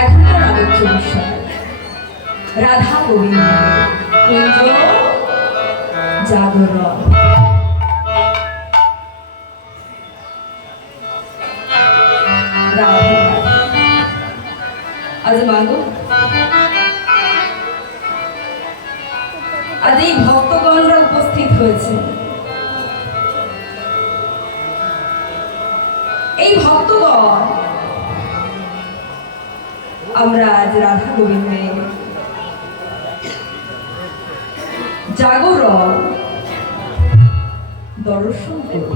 এখনকার আলোচ্য বিষয় রাধা গোবিন্দের কুঞ্জ জাগরণ। আজ মাগো, আজ এই ভক্তগণরা উপস্থিত হয়েছে। এই ভক্তগণ আমরা আজ রাধা গোবিন্দের জাগরণ দর্শন করব।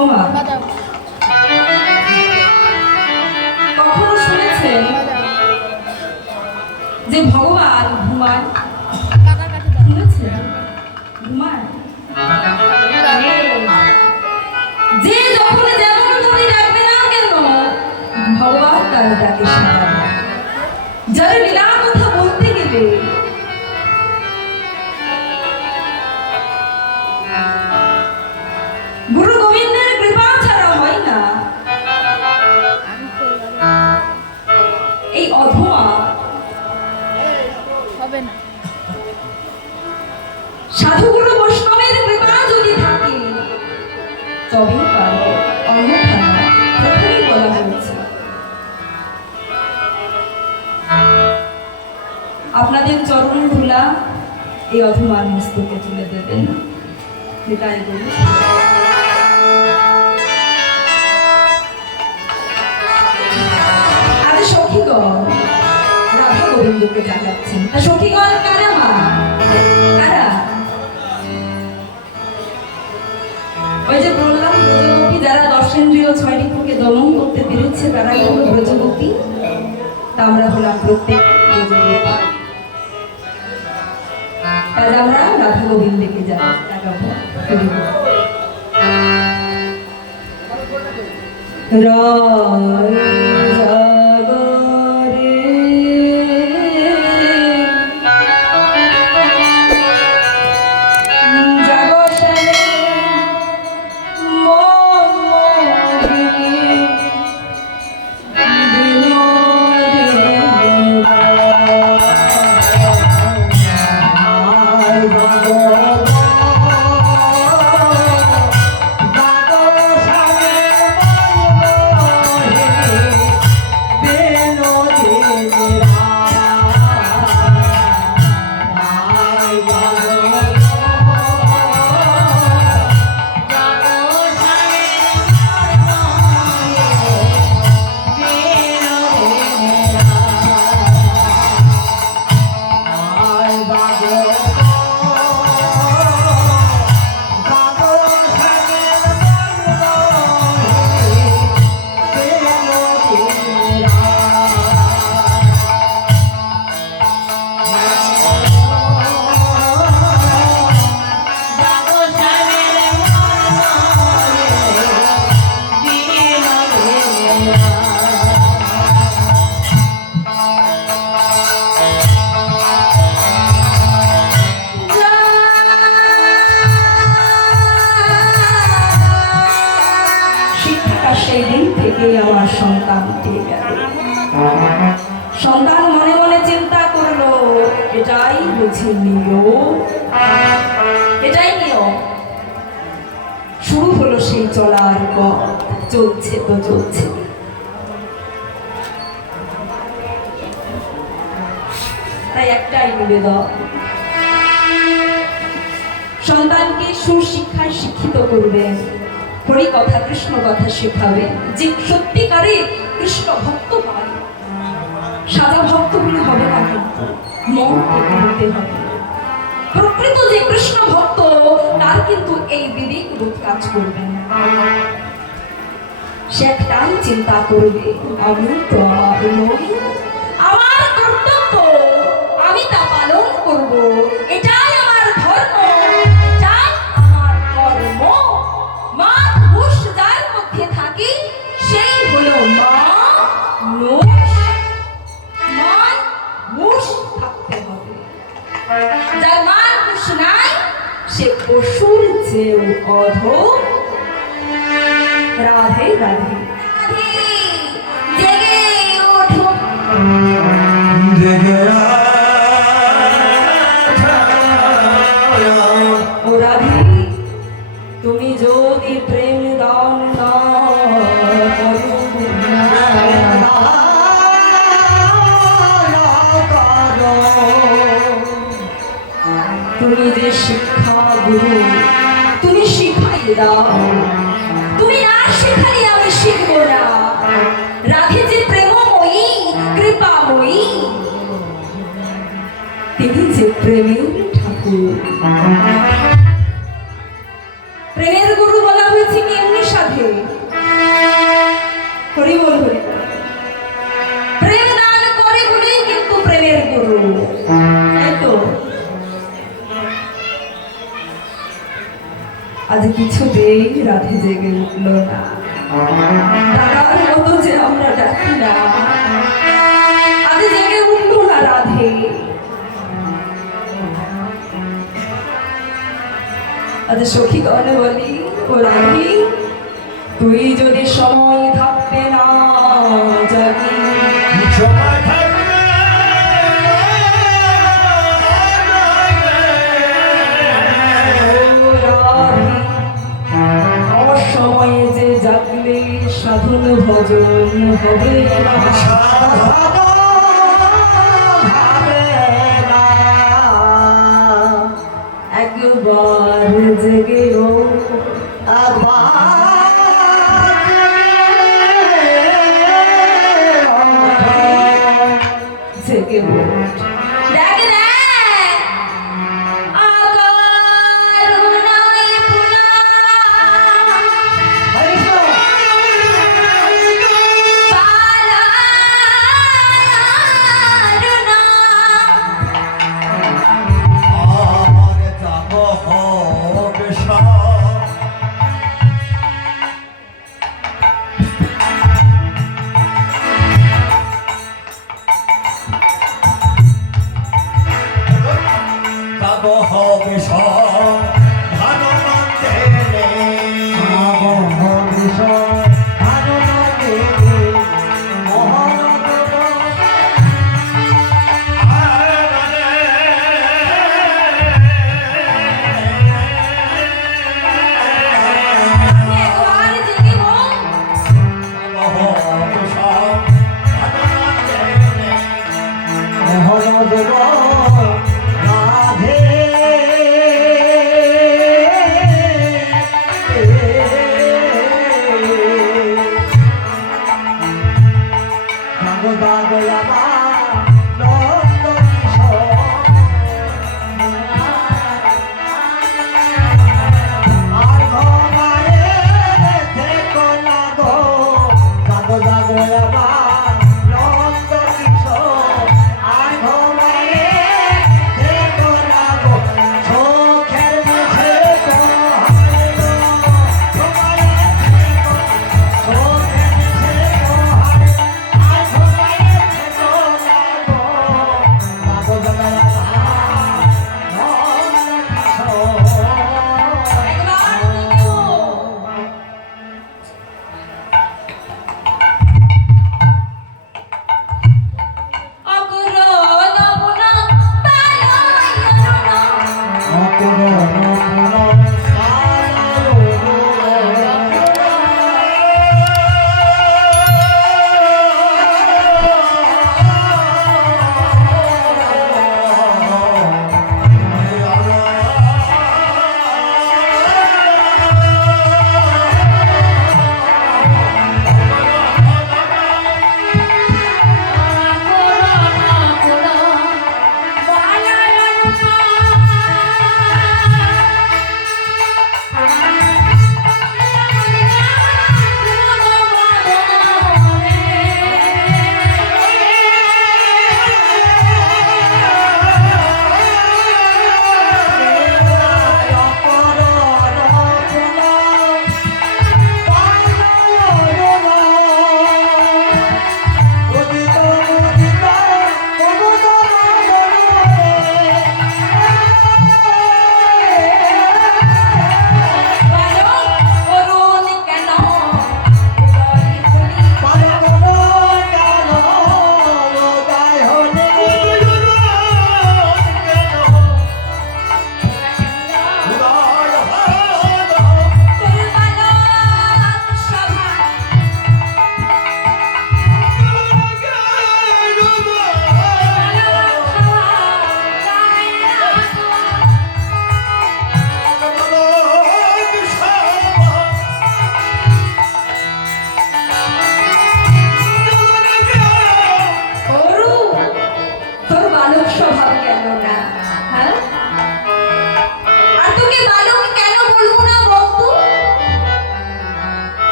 ওমা, কখনো শুনেছেন যে ভগবান ঘুমায়? শুনেছেন ঘুমায়? যে যখন যেমন তুমি ডাকবে না কেন ভগবান তার ডাকে সাড়া দেয়। যারা লীলা কথা বলতে গেলে গুরু গোবিন্দের কৃপা ছাড়া হয় না। এই অধমা হবে না। সাধুগুরু বৈষ্ণবের কৃপা যদি থাকে তবেই পারবে, অন্যথা প্রথমেই বলা হয়েছে। আপনাদের চরণ ধুলা এই অধমার মস্তকে তুলে দেবেন। এটাই বলি। আজ সখীগণ রাধা গোবিন্দকে জাগাচ্ছেন। সখীগণ কারা? মা কারা? ওই যে বললাম ব্রজগোপী, যারা দর্শেন্দ্রিয় ছয়টি থেকে দমন করতে পেরেছে তারাই হলো ব্রজগোপী। তা আমরা হলাম প্রত্যেক ব্রজগোপী। আজ আমরা রাধা গোবিন্দকে জাগাবো। সেই দিন থেকে আমার সন্তান পেয়ে গেল। সন্তান মনে মনে চিন্তা করলো, এটাই বুঝি নিয়ম, এটাই নিয়ম। শুরু হলো সেই চলার পথ। চলছে তো চলছে। তাই একটাই নিবেদন, সন্তানকে সুশিক্ষায় শিক্ষিত করবেন, হরি কথা কৃষ্ণ কথা শেখাবে। যে সত্যিকারে কৃষ্ণ ভক্ত হয়, সাদা ভক্ত বলে হবে না, কিন্তু মন থেকে হতে হবে। প্রকৃত যে কৃষ্ণ ভক্ত তার কিন্তু এই বিবেক বোধ কাজ করবে না। সে একটাই চিন্তা করবে, আমি তো আমার নই, আমার কর্তব্য আমি তা পালন করব, এটাই আমার ধর্ম, এটাই আমার কর্ম। মানুষ যার মধ্যে থাকে সেই হলো মানুষ থাকতে হবে। যার মানুষ নাই সে পশুর চেয়েও অধম। রাধে রাধে। জেগে ওঠো, জেগে ও রাধে, তুমি যদি প্রেম দান না করো, তুমি যে শিক্ষা গুরু, তুমি শিখাই দাও, তুমি না শেখালে আমি শিখব না। রাধে যে প্রেমময়ী, কৃপাময়ী, তিনি যে প্রেমের ঠাকুর। প্রেমের গুরু বলা হয়েছে কি এমনি সাধে? হরি বল, হরি বল। প্রেম দান করে বলেই কিন্তু প্রেমের গুরু, তাই তো? আজ কিছুতেই রাধে জেগে উঠল না, ডাকার মতো যে আমরা ডাকি না, আজ জেগে উঠল না রাধে। আজ সখীগণ বলি, ও রাধে, তুই যদি সময় থাকতে না জাগি, সময় থাকবে অসময়ে যে জাগলে সাধন ভজন হবে না। একবার জেগে ও, জেগে ওঠ। দেখ না, আকার নাই পুনা, পালায়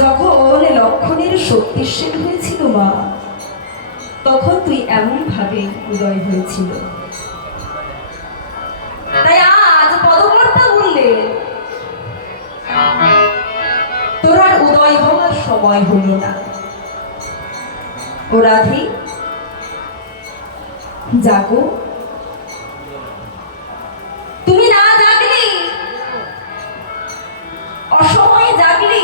যখন লক্ষণের সত্যেশ্বর হয়েছিল মা, তখন তুই এমন ভাবে উদয় হয়েছিল। তাই আজ পদকর্তা বললে তোর আর উদয় হওয়ার সময় হলো না। ও রাধে, জাগো। তুমি না জাগলে, অসময়ে জাগলে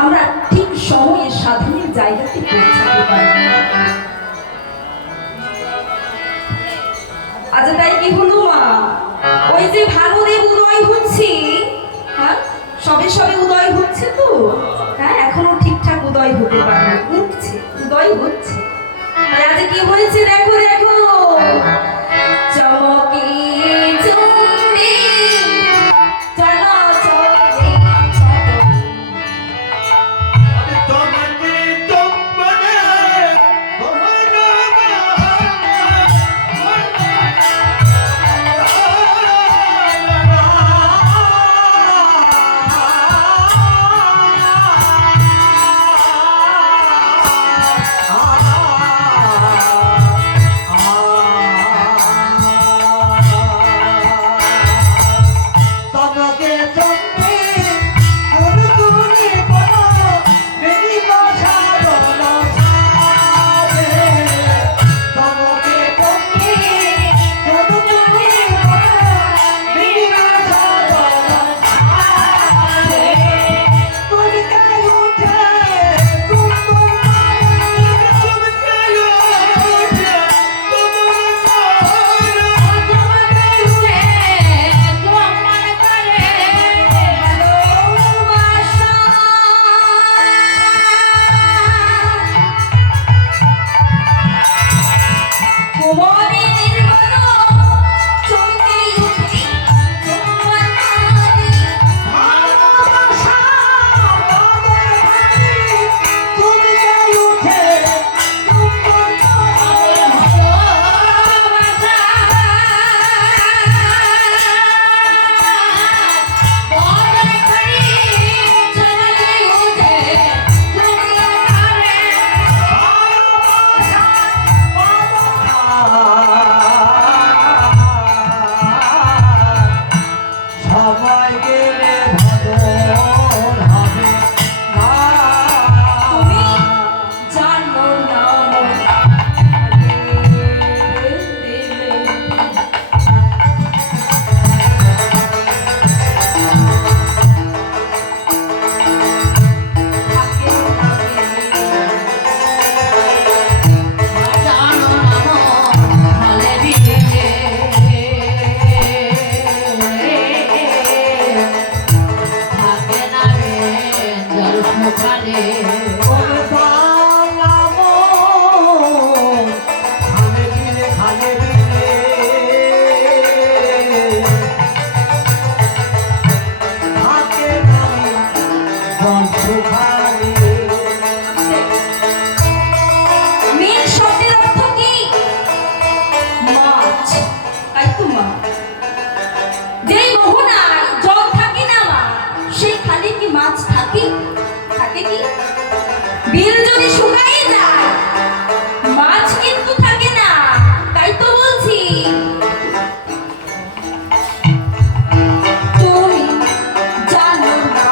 আমরা ঠিক সময়ে সাধনের জায়গাতে পৌঁছাতে পারব না। আজ তাই কি হলো মা, ওই যে ভানুদেব উদয় হচ্ছে, হ্যাঁ সবে সবে উদয় হচ্ছে তো, হ্যাঁ এখনো ঠিকঠাক উদয় হতে পারে, উঠছে উদয় হচ্ছে। তাই আজ কি হয়েছে দেখো দেখো, চমকে চমকে চলাচলে তোমাকে তোমাকে বিল যদি শুকাই যায় মাছ কিন্তু থাকে না, তাই তো বলছি তুমি জানো না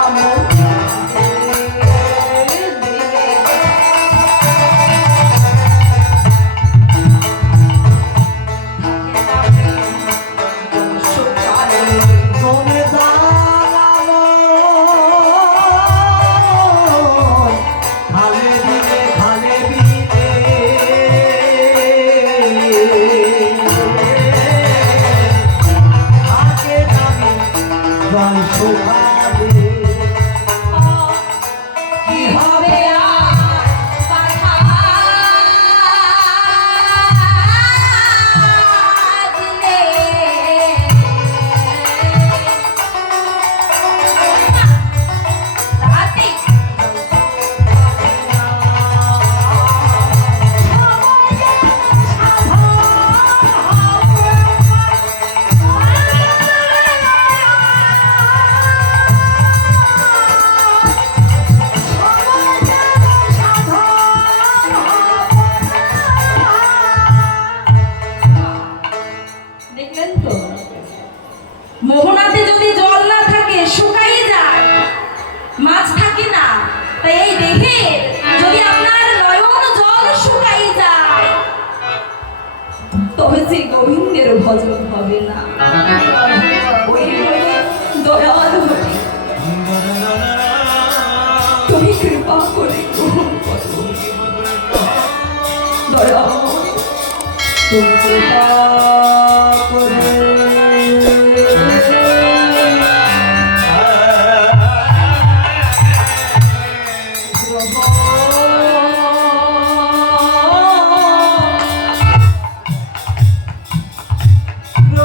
যে গোবিন্দের ভজন হবে না। ওই দয়াল হরি, তুমি কৃপা করে গ্রহণ করো। দয়াল, তুমি কৃপা করে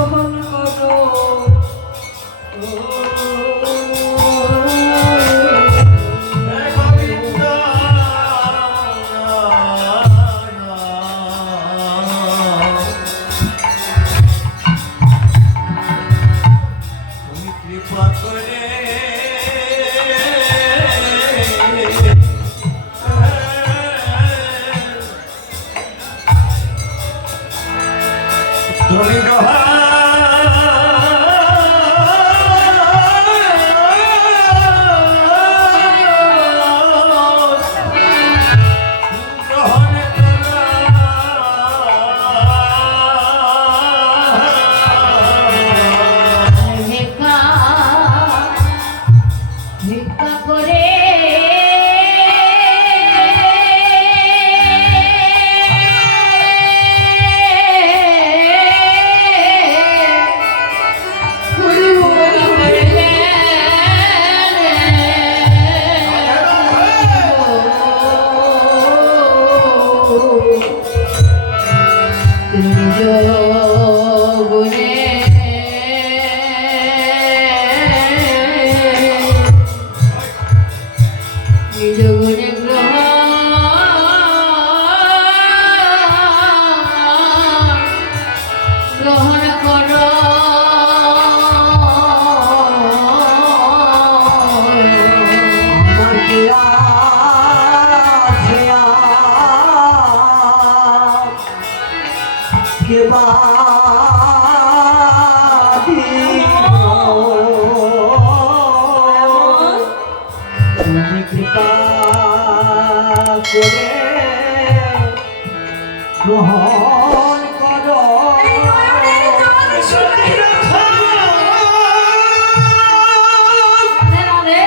গ্রহণ করো। তুমি ভিক্ষা ভিক্ষা করে গ্রহণ করো। আমার কি আছে কেবা তুমি কৃপা করে গ্রহণ করো। এই নয়নের জল শুকাই রাধে রাধে।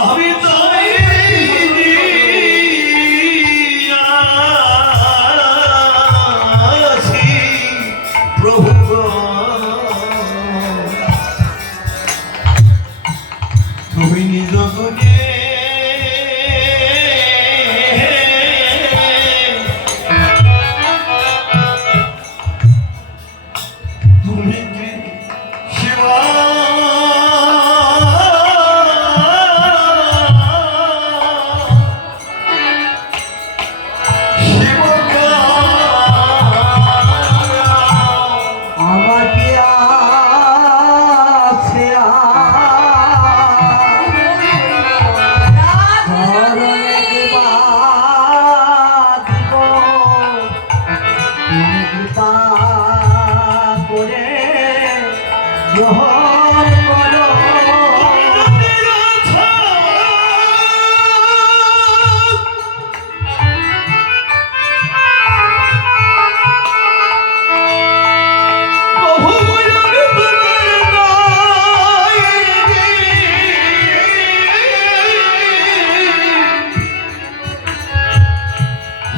আমি তাই আছি প্রভু গো। তুমি নিজ গুণে তুমি কি শিবা আমার কি আছে রাধে করে গ্রহণ করো।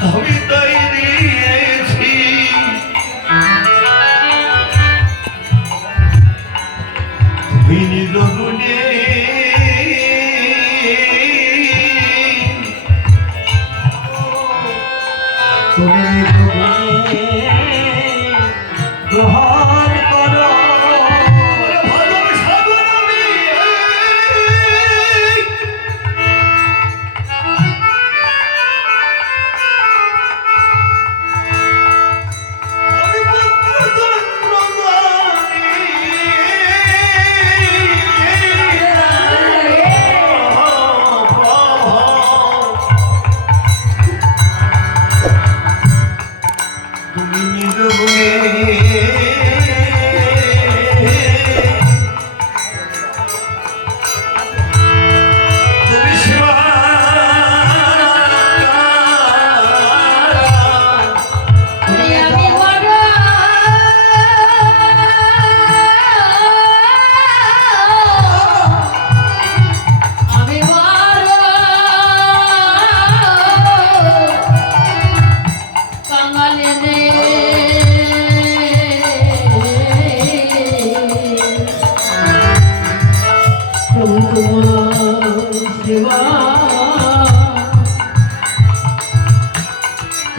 আমি তাই দিয়েছি তুমি নিজ গুণে তুমি গ্রহণ করো। ভালোবাসা গো আমি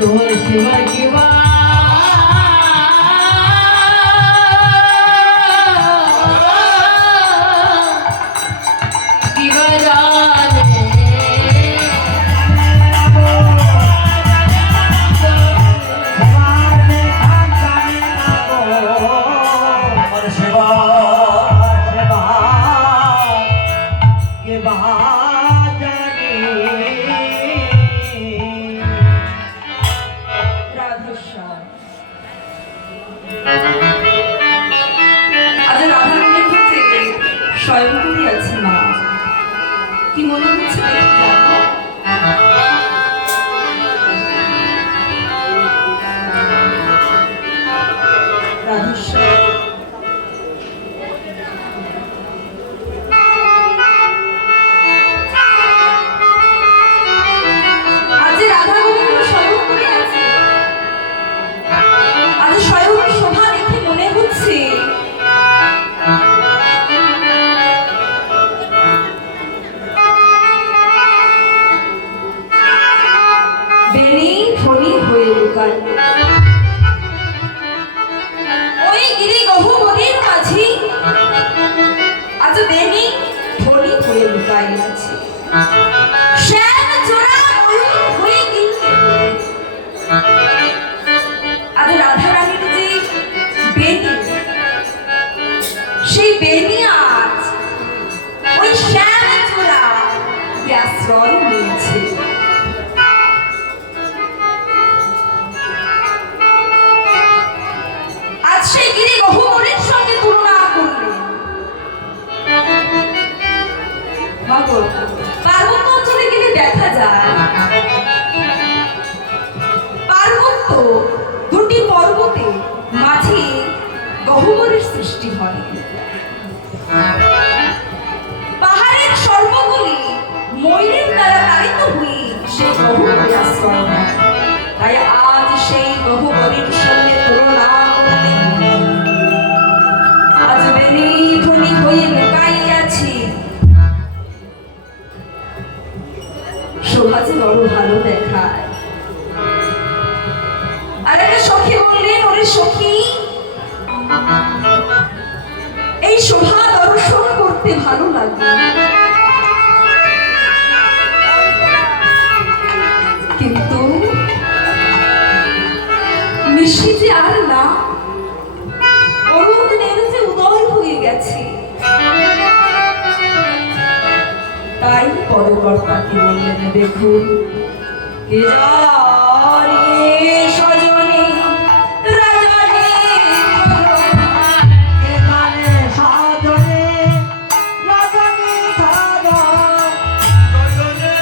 তোর সেবার কিবা কিবা জানে সবার দেখান জানে না গো আমার সেবা সেবা কে বা জানে রাধেশ্যাম আজ রাধারানীর কাছে স্বয়ং করিয়াছি মা কি মনে হচ্ছে দেখি জানো রাধেশ্যাম আজ রাধা গোবিন্দ স্বয়ং করিয়াছে আজ স্বয়ং শোভা দেখে মনে হচ্ছে বেনি ফণি হয়ে লুকায় ওই গিরি গহ্বরের মাঝি আজ বেনি ফণি হয়ে লুকায় আছে শ্যাম জোড়া ময়ূর হয়ে গিলতে আজ রাধারানীর যে বেনি সেই বেনি আজ ওই শ্যাম জোড়া আশ্রয় নিয়েছে আজ সেই গিরি গহ্বরের সঙ্গে তুলনা করলেন মাগো পার্বত্য অঞ্চলে গেলে দেখা যায় পার্বত্য দুটি পর্বতে মাঝে গহ্বরের সৃষ্টি হয় পাহাড়ের সর্বগুলি ময়ূরের দ্বারা তাড়িত হয়ে সেই গহ্বরে আশ্রয় নেয় তাই আজ সেই গহ্বরের সঙ্গে তুলনা করলেন আজ বেনি ফণি হয়ে লুকাইয়াছি শোভা যে বড় ভালো দেখায় আর একটা সখী বললেন ওরে সখী এই শোভা দর্শন করতে ভালো লাগে কিন্তু নিশি যে আর না অরুণ নেমে যে উদয় হয়ে গেছে তাই পদকর্তাকে বললেন দেখুন কে জানে সজনে রাজনে কে জানে সাধনে রজনী ধারা রাজনে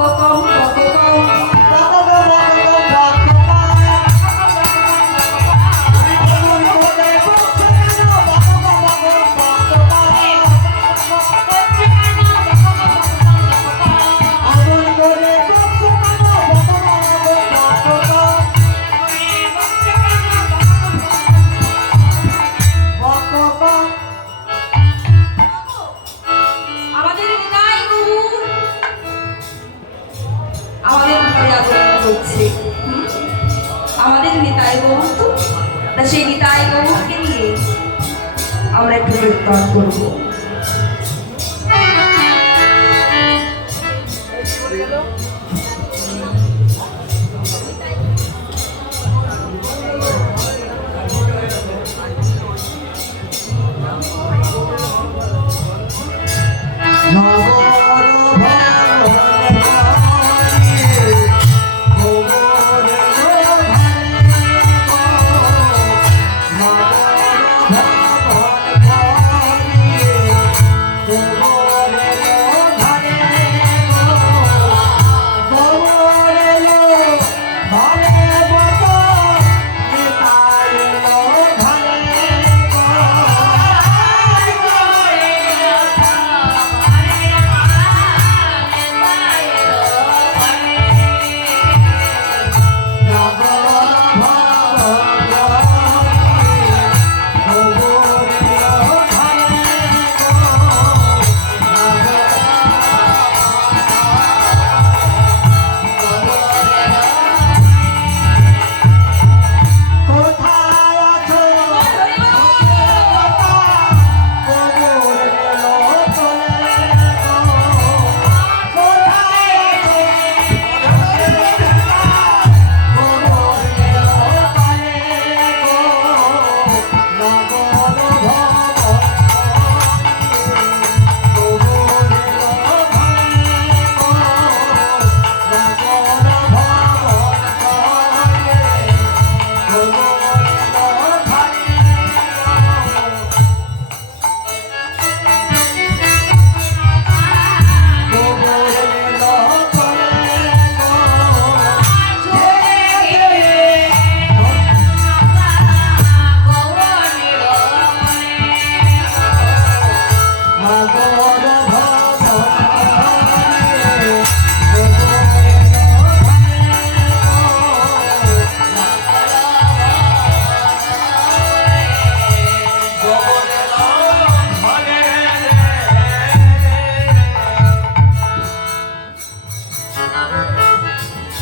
বককম বককম আমাদের নিতাই গৌর আমাদের ঘরে আগমন করছে। আমাদের নিতাই গৌর তো, তা সেই নিতাই গৌরকে নিয়ে আমরা একটু কীর্তন করবো।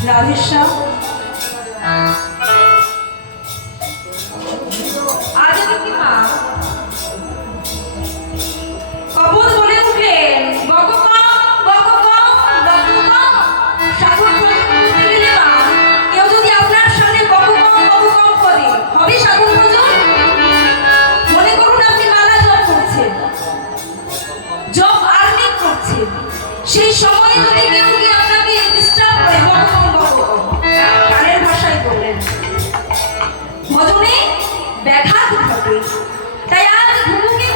রাধেশ্যাম আজ কি মা কপল বলে উঠলেন বককম বককম বককম সাধুর ভজন করতে গেলে মা কেউ যদি আপনার সামনে বককম বককম করে হবে সাধুর ভজন? মনে করুন আপনি মালা জপ করছেন, জপ আর্নিং করছেন, সেই সময় যদি কেউ কি আপনাকে ডিস্টার্ব করে বককম বককম গানের ভাষায় বললেন ভজনে ব্যাঘাত ঘটে। তাই আজ ঘুমুকে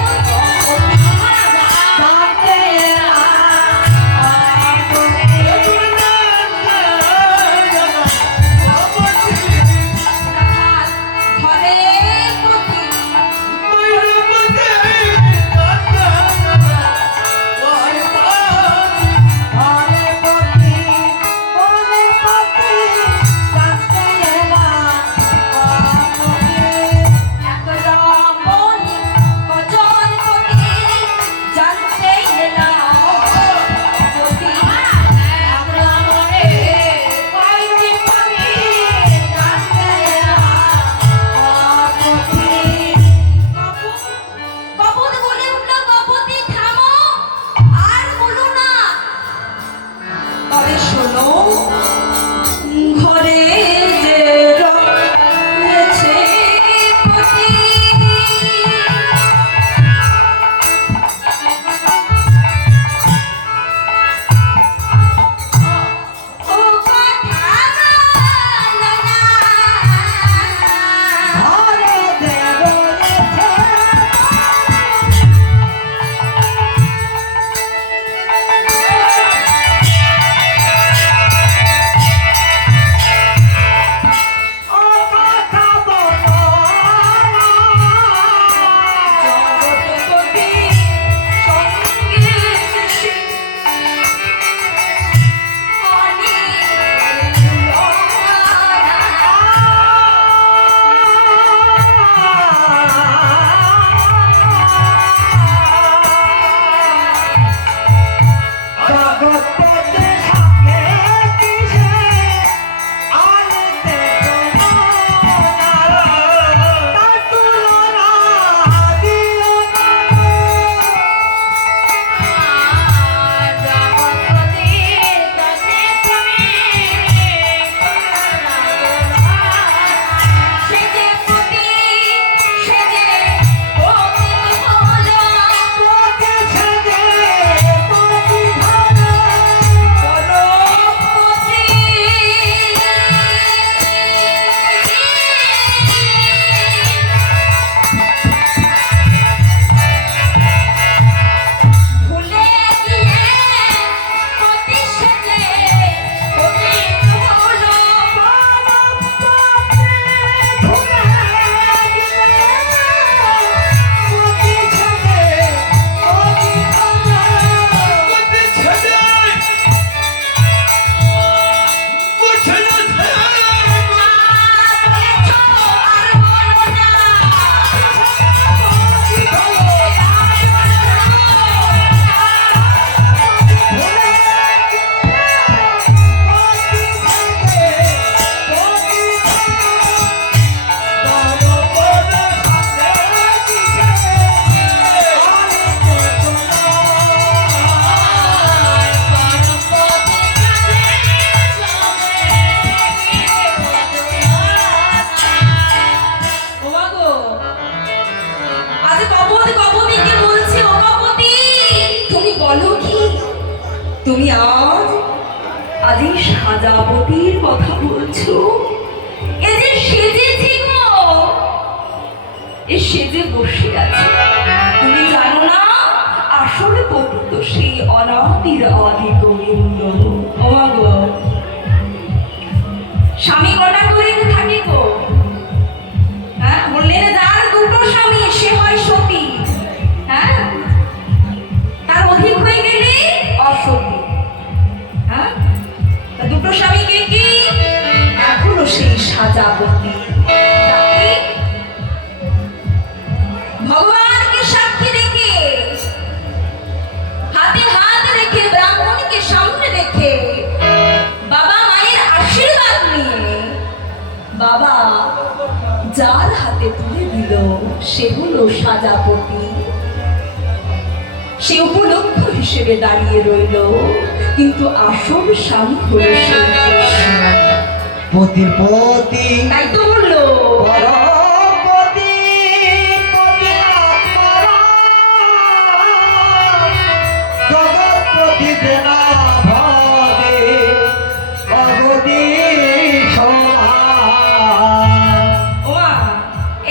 আজ আজ এই সাজাবতীর কথা বলছো? এ যে সেজেছি গো, এ সেজে বসে আছে। তুমি জানো না আসলে কবি তো সেই অনাদির আদি গোবিন্দ। ও মা গো, স্বামী কটা করে থাকে গো? হ্যাঁ, বললেন যার দুটো স্বামী সে হয় সতী। হ্যাঁ, তার অধিক হয়ে গেলে অসতী। হ্যাঁ, তা দুটো স্বামীকে কি এখনো সেই সাজাবতী তাকে ভগবানকে সাক্ষী রেখে, হাতে হাত রেখে, ব্রাহ্মণকে সামনে রেখে, বাবা মায়ের আশীর্বাদ নিয়ে বাবা যার হাতে তুলে দিল সে হলো সাজাপতি। সে উপলক্ষ হিসেবে দাঁড়িয়ে রইল, কিন্তু আসল স্বামী হলো সেই কৃষ্ণ। পতি পতি তাই তো বললো পতি পতি আত্মারা জগৎপতি দেনা ভাবে অগতি সমান। ওমা,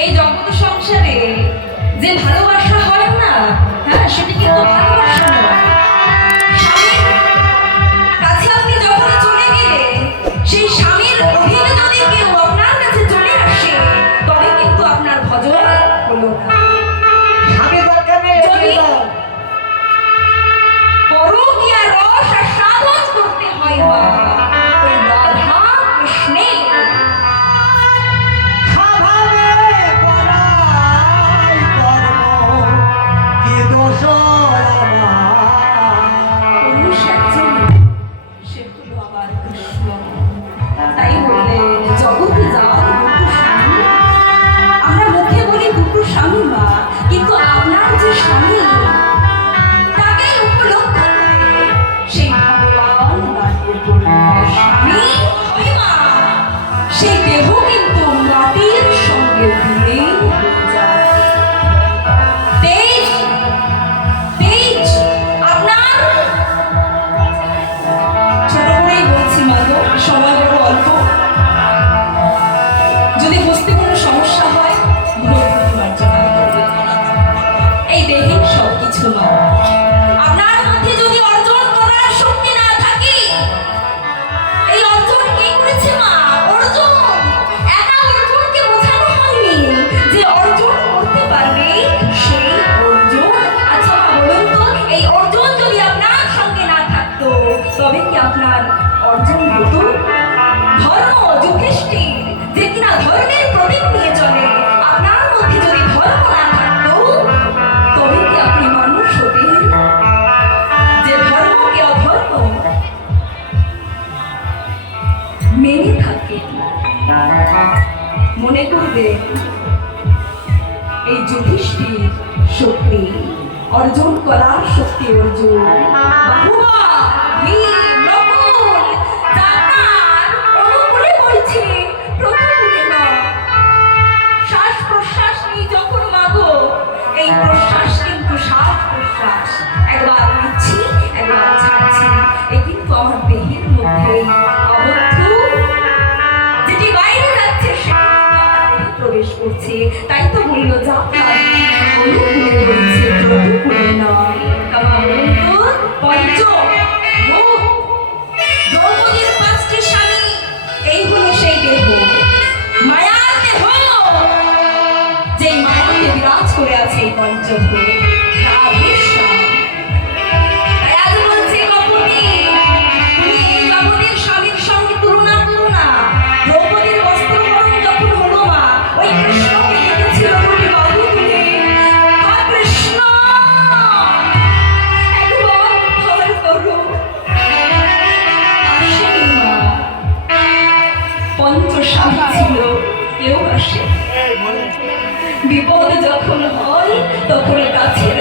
এই জগৎ সংসারে যে ভালোবাসা হয় না, হ্যাঁ, সেটা কিন্তু ভালোবাসা নয়। স্বামীর কাছে আপনি যখন চলে গেলেন, সেই স্বামীর অধীনে যদি কেউ আপনার কাছে চলে আসে, তবে কিন্তু আপনার ভজন হলো না। স্বামী দরকার নেই, যদি পরকীয়া রস সাধন করতে হয় মা, ওই রাধা কৃষ্ণের স্বভাবে করাই কর্ম, কি দোষ আমার? পুরুষ একজন, সে হলো আমার কৃষ্ণ। তাই বললেন জগতে যাওয়ার দুটো স্বামী। আমরা মুখে বলি দুটো স্বামী মা, কিন্তু আপনার যে স্বামী তাকে উপলক্ষ করে সেই ভগবান দাঁড়িয়ে পড়লেন। স্বামী হয় মা, সেই দেহ কিন্তু মাটির সঙ্গে বিলীন হয়ে যায়। তেজ তেজ আপনার ছোট করেই বলছি মাগো, সময় বড় অল্প। যদি বুঝতে কোনো সমস্যা হয় ভুল মার্জনা করবে। এই দেহে সব কিছু নয়। আপনার মধ্যে যদি অর্জন করার শক্তি না থাকে, এই অর্জন কে করেছে মা? অর্জুন। একা অর্জুনকে বোঝানো হয়নি যে অর্জন করতে পারবে সেই অর্জুন। আচ্ছা মা বলুন তো, এই অর্জন যদি আপনার সঙ্গে না থাকতো তবে কি আপনার অর্জন হতো? ধর্ম যুধিষ্ঠির যে কিনা ধর্মের প্রতীক নিয়ে চলে, আপনার মধ্যে যদি ধর্ম না থাকতো তবে কি আপনি মানুষ হতেন? যে ধর্মকে অধর্ম মেনে থাকে, মনে করবে এই যুধিষ্ঠির শক্তি অর্জন করার শক্তি অর্জুন। বাহুবা, ভীম, নকুল, জাকার অনুকূলে বলছে, প্রতিকূলে নয়। শ্বাস প্রশ্বাস নিয়ে যখন মাগো, এই প্রশ্বাস কিন্তু শ্বাস প্রশ্বাস একবার নিচ্ছি একবার ছাড়ছি, এ কিন্তু আমার দেহের মধ্যে আবদ্ধ। যেটি বাইরে যাচ্ছে সেটি আমার দেহে প্রবেশ করছে। তাই তো বললো জাকার অনুকূলে বলছে, প্রতিকূলে নয়। তামা বলুন তো, পঞ্চ ভূত, দ্রৌপদীর 5টি স্বামী, এই হলো সেই দেহ, মায়ার দেহ, যে মায়াতে বিরাজ করে আছে এই পঞ্চভূত। রাধেশ্যাম। তাই আজ বলছে কপতি, তুমি এই জগতের স্বামীর সঙ্গে তুলনা করো না। দ্রৌপদীর বস্ত্রহরণ যখন হলো মা, ওই কৃষ্ণকে দেখেছিল তুমি বাহু তুলে, হা কৃষ্ণ একবার উদ্ধার করো। আসেনি মা, পঞ্চস্বামী ছিল, কেউ আসে। বিপদ যখন হয় তখন কাছে